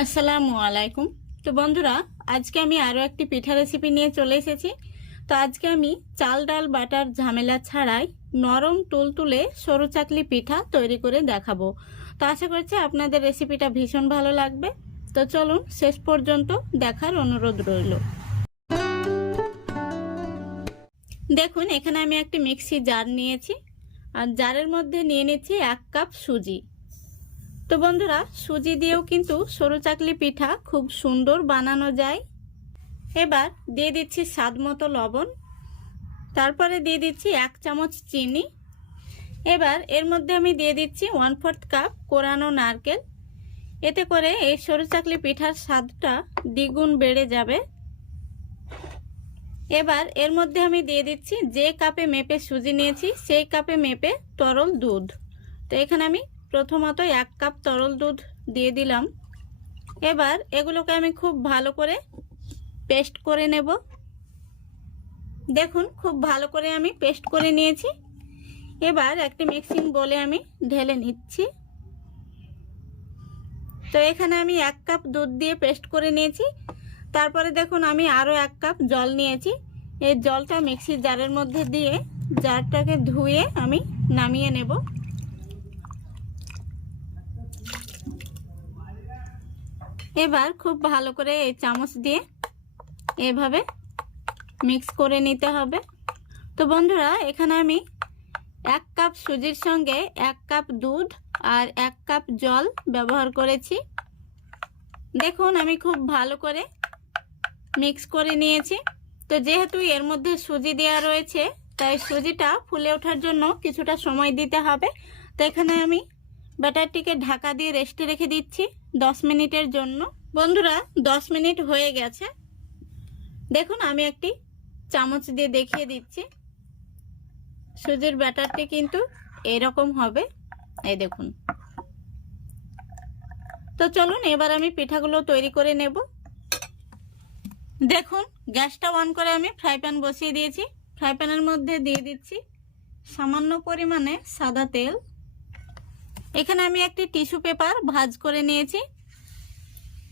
আসসালামু আলাইকুম। তো বন্ধুরা, আজকে আমি আরও একটি পিঠা রেসিপি নিয়ে চলে এসেছি। তো আজকে আমি চাল ডাল বাটার ঝামেলা ছাড়াই নরম তুলতুলে সরু চাকলি পিঠা তৈরি করে দেখাবো। তো আশা করছি আপনাদের রেসিপিটা ভীষণ ভালো লাগবে। তো চলুন শেষ পর্যন্ত দেখার অনুরোধ রইল। দেখুন, এখানে আমি একটি মিক্সি জার নিয়েছি, আর জারের মধ্যে নিয়ে নিচ্ছি 1 কাপ সুজি। তো বন্ধুরা, সুজি দিয়েও কিন্তু সরু চাকলি পিঠা খুব সুন্দর বানানো যায়। এবার দিয়ে দিচ্ছি স্বাদ মতো লবণ, তারপরে দিয়ে দিচ্ছি 1 চামচ চিনি। এবার এর মধ্যে আমি দিয়ে দিচ্ছি 1/4 কাপ কোরানো নারকেল। এতে করে এই সরু চাকলি পিঠার স্বাদটা দ্বিগুণ বেড়ে যাবে। এবার এর মধ্যে আমি দিয়ে দিচ্ছি যে কাপে মেপে সুজি নিয়েছি সেই কাপে মেপে তরল দুধ। তো এখানে আমি প্রথমত 1 কাপ তরল দুধ দিয়ে দিলাম। এবার এগুলোকে আমি খুব ভালো করে পেস্ট করে নেব। দেখুন, খুব ভালো করে আমি পেস্ট করে নিয়েছি। এবার একটি মিক্সিং বোলে আমি ঢেলে নিচ্ছি। তো এখানে আমি 1 কাপ দুধ দিয়ে পেস্ট করে নিয়েছি। তারপরে দেখুন, আমি আরও 1 কাপ জল নিয়েছি। এই জলটা মিক্সির জারের মধ্যে দিয়ে জারটাকে ধুয়ে আমি নামিয়ে নেব। এবার খুব ভালো করে এই চামচ দিয়ে এভাবে মিক্স করে নিতে হবে। তো বন্ধুরা, এখানে আমি 1 কাপ সুজির সঙ্গে 1 কাপ দুধ আর 1 কাপ জল ব্যবহার করেছি। দেখুন, আমি খুব ভালো করে মিক্স করে নিয়েছি। তো যেহেতু এর মধ্যে সুজি দেওয়া রয়েছে, তাই সুজিটা ফুলে ওঠার জন্য কিছুটা সময় দিতে হবে। তো এখানে আমি ব্যাটারটিকে ঢাকা দিয়ে রেস্টে রেখে দিচ্ছি 10 মিনিটের জন্য। বন্ধুরা, 10 মিনিট হয়ে গেছে। দেখুন, আমি একটি চামচ দিয়ে দেখিয়ে দিচ্ছি। সুজির ব্যাটারটি কিন্তু এরকম হবে, এই দেখুন। তো চলুন এবার আমি পিঠাগুলো তৈরি করে নেব। দেখুন, গ্যাসটা অন করে আমি ফ্রাই প্যান বসিয়ে দিয়েছি। ফ্রাই প্যানের মধ্যে দিয়ে দিচ্ছি সামান্য পরিমাণে সাদা তেল। এখানে আমি একটি টিস্যু পেপার ভাঁজ করে নিয়েছি।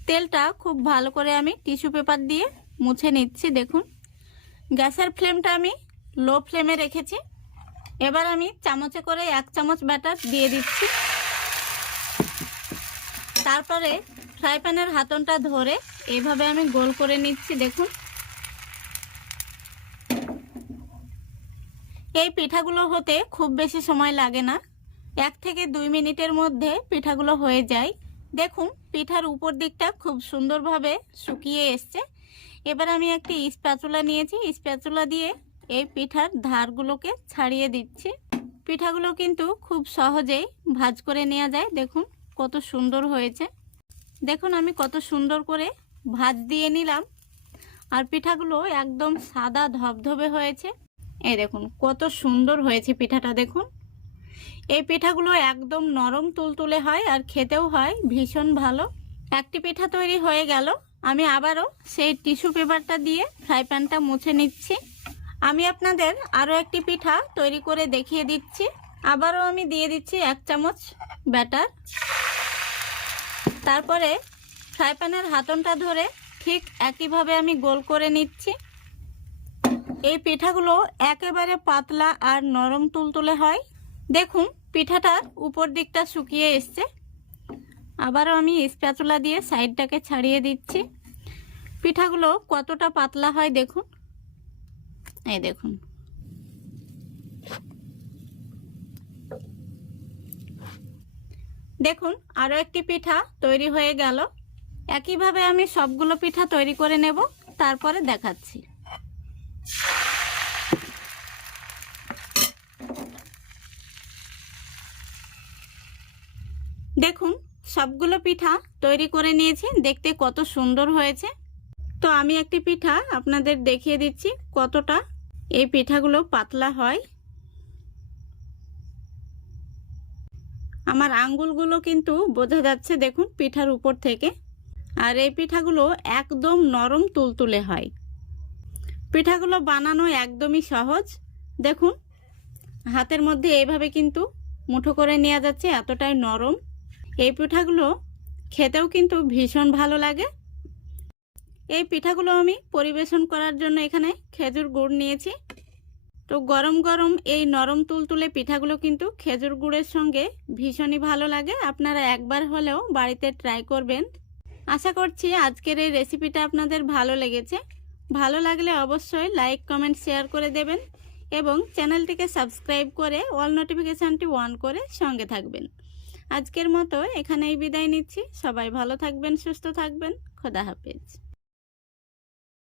তেলটা খুব ভালো করে আমি টিস্যু পেপার দিয়ে মুছে নিচ্ছি। দেখুন, গ্যাসের ফ্লেমটা আমি লো ফ্লেমে রেখেছি। এবার আমি চামচে করে 1 চামচ ব্যাটার দিয়ে দিচ্ছি। তারপরে ফ্রাই প্যানের হাতনটা ধরে এইভাবে আমি গোল করে নিচ্ছি। দেখুন, এই পিঠাগুলো হতে খুব বেশি সময় লাগে না, 1 থেকে 2 মিনিটের মধ্যে পিঠাগুলো হয়ে যায়। দেখুন, পিঠার উপর দিকটা খুব সুন্দরভাবে শুকিয়ে এসছে। এবার আমি একটি স্প্যাচুলা নিয়েছি। স্প্যাচুলা দিয়ে এই পিঠার ধারগুলোকে ছাড়িয়ে দিচ্ছি। পিঠাগুলো কিন্তু খুব সহজেই ভাঁজ করে নেওয়া যায়। দেখুন কত সুন্দর হয়েছে। দেখুন, আমি কত সুন্দর করে ভাঁজ দিয়ে নিলাম, আর পিঠাগুলো একদম সাদা ধবধবে হয়েছে। এই দেখুন কত সুন্দর হয়েছে পিঠাটা। দেখুন, এই পিঠাগুলো একদম নরম তুলতুলে হয় আর খেতেও হয় ভীষণ ভালো। একটি পিঠা তৈরি হয়ে গেল। আমি আবারও সেই টিস্যু পেপারটা দিয়ে ফ্রাই প্যানটা মুছে নিচ্ছি। আমি আপনাদের আরও একটি পিঠা তৈরি করে দেখিয়ে দিচ্ছি। আবারও আমি দিয়ে দিচ্ছি 1 চামচ ব্যাটার। তারপরে ফ্রাই প্যানের হাতনটা ধরে ঠিক একইভাবে আমি গোল করে নিচ্ছি। এই পিঠাগুলো একেবারে পাতলা আর নরম তুলতুলে হয়। দেখুন, পিঠাটার উপর দিকটা শুকিয়ে এসছে। আবারও আমি স্প্যাচুলা দিয়ে সাইডটাকে ছাড়িয়ে দিচ্ছি। পিঠাগুলো কতটা পাতলা হয় দেখুন, এই দেখুন। দেখুন, আরও একটি পিঠা তৈরি হয়ে গেল। একইভাবে আমি সবগুলো পিঠা তৈরি করে নেব, তারপরে দেখাচ্ছি। দেখুন, সবগুলো পিঠা তৈরি করে নিয়েছি। দেখতে কত সুন্দর হয়েছে। তো আমি একটি পিঠা আপনাদের দেখিয়ে দিচ্ছি কতটা এই পিঠাগুলো পাতলা হয়। আমার আঙ্গুলগুলো কিন্তু বোঝা যাচ্ছে, দেখুন, পিঠার উপর থেকে। আর এই পিঠাগুলো একদম নরম তুলতুলে হয়। পিঠাগুলো বানানো একদমই সহজ। দেখুন, হাতের মধ্যে এইভাবে কিন্তু মুঠো করে নেওয়া যাচ্ছে, এতটাই নরম। এই পিঠাগুলো খেতেও কিন্তু ভীষণ ভালো লাগে। এই পিঠাগুলো আমি পরিবেশন করার জন্য এখানে খেজুর গুড় নিয়েছি। তো গরম গরম এই নরম তুলতুলে পিঠাগুলো কিন্তু খেজুর গুড়ের সঙ্গে ভীষণই ভালো লাগে। আপনারা একবার হলেও বাড়িতে ট্রাই করবেন। আশা করছি আজকের এই রেসিপিটা আপনাদের ভালো লেগেছে। ভালো লাগলে অবশ্যই লাইক কমেন্ট শেয়ার করে দেবেন এবং চ্যানেলটিকে সাবস্ক্রাইব করে অল নোটিফিকেশানটি অন করে সঙ্গে থাকবেন। আজকের মতো এখানেই বিদায় নিচ্ছি। সবাই ভালো থাকবেন, সুস্থ থাকবেন। খোদা হাফেজ।